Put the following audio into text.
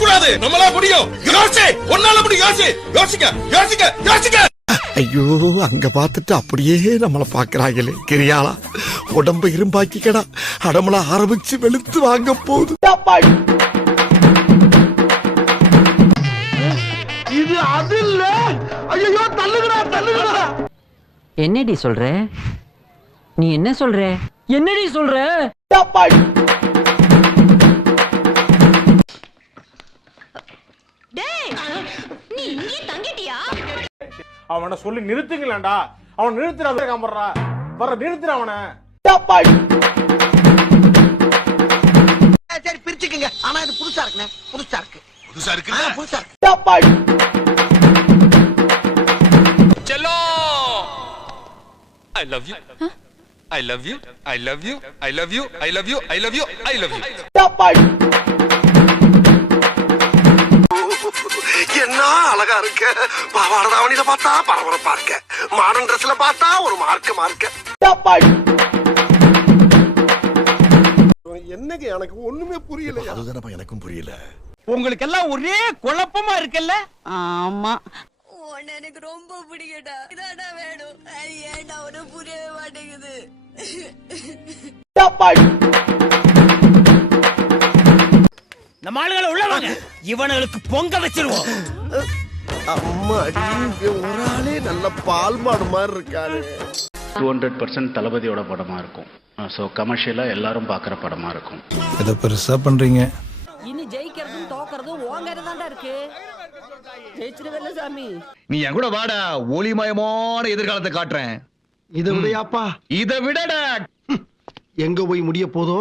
கூடாது. நம்மளா முடியும். யோசி. ஒன்னால முடியும். யோசி. யோசிக்க. யோசிக்க. யோசிக்க. ஐயோ, அங்க பார்த்துட்டு அப்படியே நம்மள பாக்குறாங்களே. கிரியாளா உடம்பு இரும்பாக்கிக்கடா. அடமள ஆரம்பிச்சு வெளுத்து வாங்க போகுது. இது அது இல்ல. ஐயோ, தள்ளுங்கடா, தள்ளுங்கடா. என்னடி சொல்ற? நீ என்ன சொல்ற? என்னடி சொல்ற? டேய், நீ இங்கே தங்கிட்டியா? அவனை சொல்லி நிறுத்துங்களேன்டா. அவன் நிறுத்துறாத காம்பறா. வர நிறுத்துற அவனை. சரி பிரிச்சுக்கங்க. ஆனா இது புதுசா இருக்குண்ணே. புதுசா இருக்கு. புதுசா இருக்கு. புதுசா இருக்கு. Cello. I love you. I love you. I love you. I love you. I love you. I love you. I love you. என்ன அழகா இருக்கு. பாவாடை தாவணியில பார்த்தா பரபரப்பா இருக்க. மாடர்ன் ட்ரெஸ்ல பார்த்தா ஒரு மார்க்க. என்னங்க எனக்கு ஒண்ணுமே புரியல. அதுதானப்பா எனக்கும் புரியல. உங்களுக்கு எல்லாம் ஒரே குழப்பமா இருக்குல்ல? ஆமா. உன்னை எனக்கு ரொம்ப பிடிக்கடா. இதாடா வேணும். ஏன்டா உனக்கு புரியவே மாட்டேங்குது. நம்ம ஆளுகளை உள்ள வாங்க. இவனுக்கு பொங்க வச்சிருவோம். அம்மா, ஒரு ஆளே நல்ல பால் மாடு மாதிரி இருக்காரு. 200% தளபதியோட படமா இருக்கும். ஸோ கமர்ஷியலா எல்லாரும் பார்க்குற படமா இருக்கும். இதை பெருசா பண்றீங்க. இனி ஜெயிக்கிறதும் தோக்கறதும் உங்ககிட்ட தான்டா இருக்கு. ஜெயிச்சிருவல்ல சாமி. நீ என் கூட வாடா, ஒளிமயமான எதிர்காலத்தை காட்டுறேன். இதை விடையாப்பா. இதை விடடா. எங்க போய் முடிய போதோ.